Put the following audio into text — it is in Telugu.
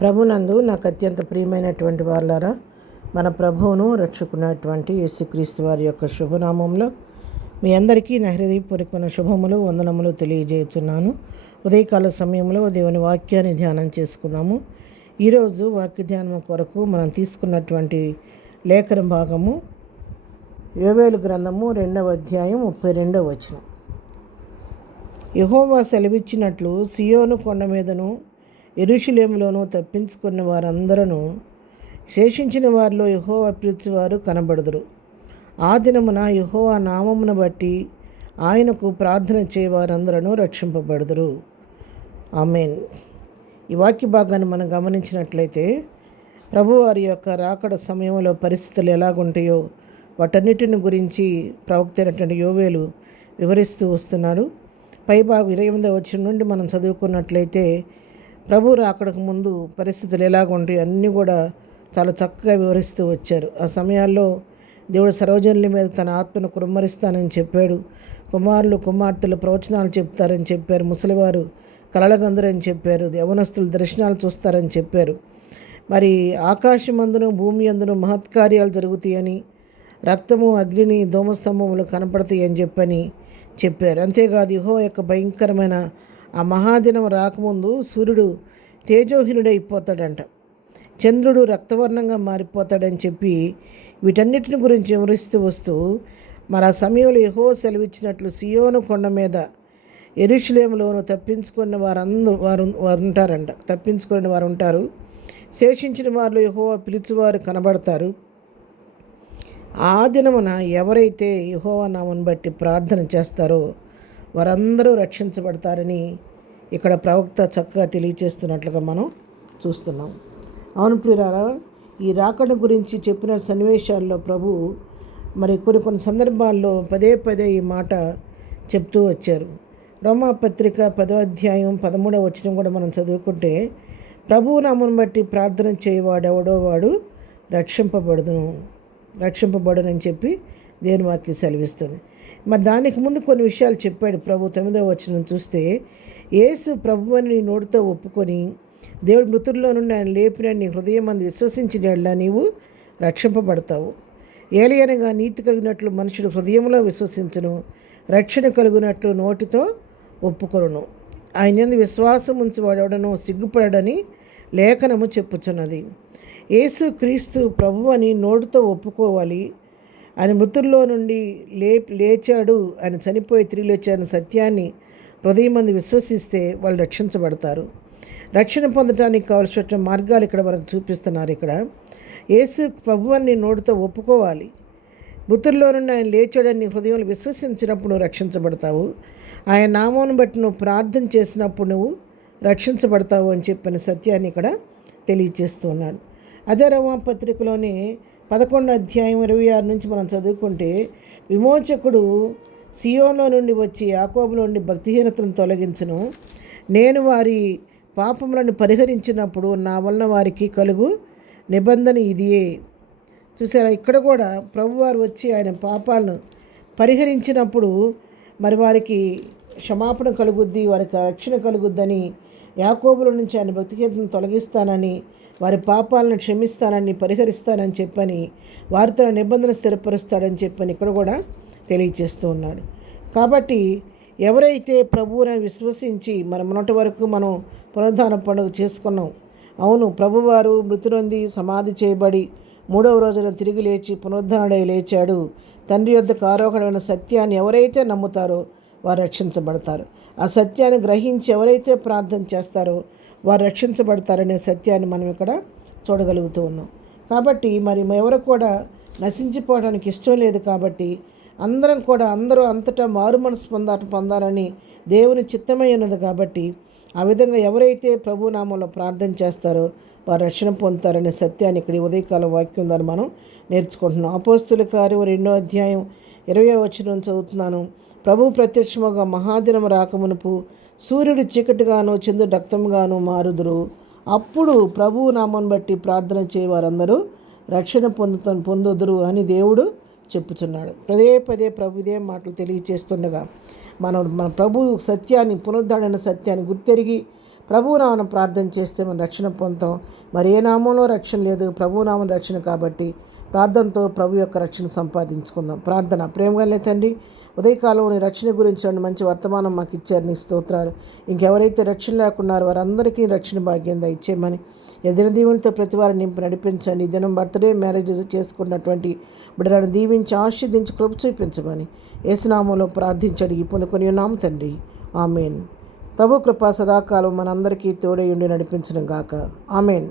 ప్రభునందు నాకు అత్యంత ప్రియమైనటువంటి వాళ్ళారా, మన ప్రభువును రక్షకున్నటువంటి యేసుక్రీస్తు వారి యొక్క శుభనామంలో మీ అందరికీ నా హృదయపూర్వకమైన శుభములు వందనములు తెలియజేస్తున్నాను. ఉదయకాల సమయంలో దేవుని వాక్యాన్ని ధ్యానం చేసుకుందాము. ఈరోజు వాక్య ధ్యానం కొరకు మనం తీసుకున్నటువంటి లేఖన భాగము యోవేలు గ్రంథము 2వ అధ్యాయం 32వ వచనం. యెహోవా సెలవిచ్చినట్లు సియోను కొండ మీదను యెరూషలేములోనూ తప్పించుకున్న వారందరూ శేషించిన వారిలో యెహోవా పిలిచేవారు కనబడుదురు. ఆ దినమున యెహోవా నామమును బట్టి ఆయనకు ప్రార్థన చేయవారందరూ రక్షింపబడుదురు. ఆమేన్. ఈ వాక్య భాగాన్ని మనం గమనించినట్లయితే ప్రభువారి యొక్క రాకడ సమయంలో పరిస్థితులు ఎలాగుంటాయో వాటన్నిటిని గురించి ప్రవక్త అయినటువంటి యోవేలు వివరిస్తూ వస్తున్నాడు. పైభాగం 28వ వచనం నుండి మనం చదువుకున్నట్లయితే ప్రభు రాకడకు ముందు పరిస్థితులు ఎలాగుంటాయి అన్నీ కూడా చాలా చక్కగా వివరిస్తూ వచ్చారు. ఆ సమయాల్లో దేవుడు సర్వజనుల మీద తన ఆత్మను కుమ్మరిస్తానని చెప్పాడు. కుమారులు కుమార్తెలు ప్రవచనాలు చెప్తారని చెప్పారు. ముసలివారు కలలగందరని చెప్పారు. యవనస్తులు దర్శనాలు చూస్తారని చెప్పారు. మరి ఆకాశమందును భూమి అందును మహత్కార్యాలు జరుగుతాయని, రక్తము అగ్నిని ధూమస్తంభములు కనపడతాయని చెప్పారు. అంతేకాదు యెహోవా యొక్క భయంకరమైన ఆ మహాదినం రాకముందు సూర్యుడు తేజోహీనుడైపోతాడంట, చంద్రుడు రక్తవర్ణంగా మారిపోతాడని చెప్పి వీటన్నిటిని గురించి వివరిస్తూ వస్తూ మరి ఆ సమయంలో యెహోవా సెలవిచ్చినట్లు సియోను కొండ మీద యెరూషలేములోను తప్పించుకున్న వారు ఉంటారంట. తప్పించుకున్న వారు ఉంటారు. శేషించిన వారిలో యెహోవా పిలిచేవారు కనబడతారు. ఆ దినమున ఎవరైతే యెహోవా నామమును బట్టి ప్రార్థన చేస్తారో వారందరూ రక్షించబడతారని ఇక్కడ ప్రవక్త చక్కగా తెలియచేస్తున్నట్లుగా మనం చూస్తున్నాం. అవును ప్రియులారా, ఈ రాకడ గురించి చెప్పిన సన్నివేశాల్లో ప్రభు మరి కొన్ని సందర్భాల్లో పదే ఈ మాట చెప్తూ వచ్చారు. రోమాపత్రిక 10వ అధ్యాయం 13వ వచనం కూడా మనం చదువుకుంటే ప్రభువు నామమును బట్టి ప్రార్థన చేయవాడెవడో వాడు రక్షింపబడునని చెప్పి దేవుని వాక్యం సెలవిస్తుంది. మరి దానికి ముందు కొన్ని విషయాలు చెప్పాడు ప్రభు. 9వ వచనం చూస్తే యేసు ప్రభువుని నీ నోటితో ఒప్పుకొని దేవుడు మృతుల్లో నుండి ఆయన లేపిన నీ హృదయం మంది విశ్వసించినట్లా నీవు రక్షింపబడతావు. ఏలయనగా నీతి కలిగినట్లు మనుషుడు హృదయంలో విశ్వసించును, రక్షణ కలుగునట్లు నోటితో ఒప్పుకొనును. ఆయన యందు విశ్వాసం ఉంచువాడెవడనో సిగ్గుపడని లేఖనము చెప్పుచున్నది. యేసు క్రీస్తు ప్రభు అని నోటితో ఒప్పుకోవాలి. ఆయన మృతుల్లో నుండి లేచాడు, ఆయన చనిపోయి తిరిగి లేచాడని సత్యాన్ని హృదయం మంది విశ్వసిస్తే వాళ్ళు రక్షించబడతారు. రక్షణ పొందడానికి కావలసిన మార్గాలు ఇక్కడ మనకు చూపిస్తున్నారు. ఇక్కడ యేసు ప్రభు అని నోటితో ఒప్పుకోవాలి. మృతుల్లో నుండి ఆయన లేచాడని హృదయంలో విశ్వసించినప్పుడు నువ్వు రక్షించబడతావు. ఆయన నామాన్ని బట్టి నువ్వు ప్రార్థన చేసినప్పుడు నువ్వు రక్షించబడతావు అని చెప్పిన సత్యాన్ని ఇక్కడ తెలియజేస్తున్నాడు. అదే రోమాపత్రికలోని 11వ అధ్యాయం 26 నుంచి మనం చదువుకుంటే విమోచకుడు సియోనులో నుండి వచ్చి యాకోబులో నుండి భక్తిహీనతను తొలగించును. నేను వారి పాపములను పరిహరించినప్పుడు నా వలన వారికి కలుగు నిబంధన ఇదియే. చూసారా, ఇక్కడ కూడా ప్రభువారు వచ్చి ఆయన పాపాలను పరిహరించినప్పుడు మరి వారికి క్షమాపణ కలుగుద్ది, వారికి రక్షణ కలుగుద్దని, యాకోబుల నుంచి ఆయన భక్తిహీనతను తొలగిస్తానని, వారి పాపాలను క్షమిస్తానని, పరిహరిస్తానని చెప్పని, వారితో నిబంధన స్థిరపరుస్తాడని చెప్పని ఇక్కడ కూడా తెలియచేస్తూ ఉన్నాడు. కాబట్టి ఎవరైతే ప్రభువుని విశ్వసించి మొన్నటి వరకు మనం పునరుద్ధాన పండుగ చేసుకున్నాం. అవును, ప్రభువారు మృతునొంది సమాధి చేయబడి 3వ రోజున తిరిగి లేచి పునరుద్ధానుడై లేచాడు, తండ్రి యొద్దకు ఆరోహణమైన సత్యాన్ని ఎవరైతే నమ్ముతారో వారు రక్షించబడతారు. ఆ సత్యాన్ని గ్రహించి ఎవరైతే ప్రార్థన చేస్తారో వారు రక్షించబడతారనే సత్యాన్ని మనం ఇక్కడ చూడగలుగుతూ ఉన్నాం. కాబట్టి మరి ఎవరు కూడా నశించిపోవడానికి ఇష్టం లేదు. కాబట్టి అందరూ అంతటా మారు మనసు పొందాలని దేవుని చిత్తమై ఉన్నది. కాబట్టి ఆ విధంగా ఎవరైతే ప్రభు నామంలో ప్రార్థన చేస్తారో వారు రక్షణ పొందుతారనే సత్యాన్ని ఇక్కడ ఉదయకాల వాక్యం ద్వారా మనం నేర్చుకుంటున్నాం. అపోస్తుల కార్యం 2వ అధ్యాయం 20వ వచనం చదువుతున్నాను. ప్రభు ప్రత్యక్షముగా మహాదినం రాకమునుపు సూర్యుడు చీకటిగాను చంద్రుడు రక్తంగాను మారుదురు. అప్పుడు ప్రభువు నామాన్ని బట్టి ప్రార్థన చేయవారందరూ రక్షణ పొందుదురు అని దేవుడు చెప్పుచున్నాడు. పదే ప్రభు ఇదే మాటలు తెలియచేస్తుండగా మన ప్రభు సత్యాన్ని, పునరుద్ధరణ సత్యాన్ని గుర్తెరిగి ప్రభువు నామను ప్రార్థన చేస్తే మనం రక్షణ పొందుతాం. మరి ఏ నామంలో రక్షణ లేదు, ప్రభువు నామం రక్షణ. కాబట్టి ప్రార్థనతో ప్రభు యొక్క రక్షణ సంపాదించుకుందాం. ప్రార్థన. ప్రేమగల తండ్రి, ఉదయకాలంలో నీ రక్షణ గురించి రెండు మంచి వర్తమానం మాకు ఇచ్చారు. నీ స్తోత్రాలు. ఇంకెవరైతే రక్షణ లేకున్నారో వారందరికీ రక్షణ భాగ్యం దయచేయమని, ఎదిన దీవులతో ప్రతి వారిని నింపి నడిపించండి. ఈ దినం బర్త్డే మ్యారేజ్ చేసుకున్నటువంటి బిడ్డలను దీవించి ఆశీర్దించి కృప చూపించమని యేసునామంలో ప్రార్థించి అడిగి పొందుకొని ఉన్నాము తండ్రి. ఆమెన్. ప్రభు కృప సదాకాలం మనందరికీ తోడై ఉండి నడిపించును గాక. ఆమెన్.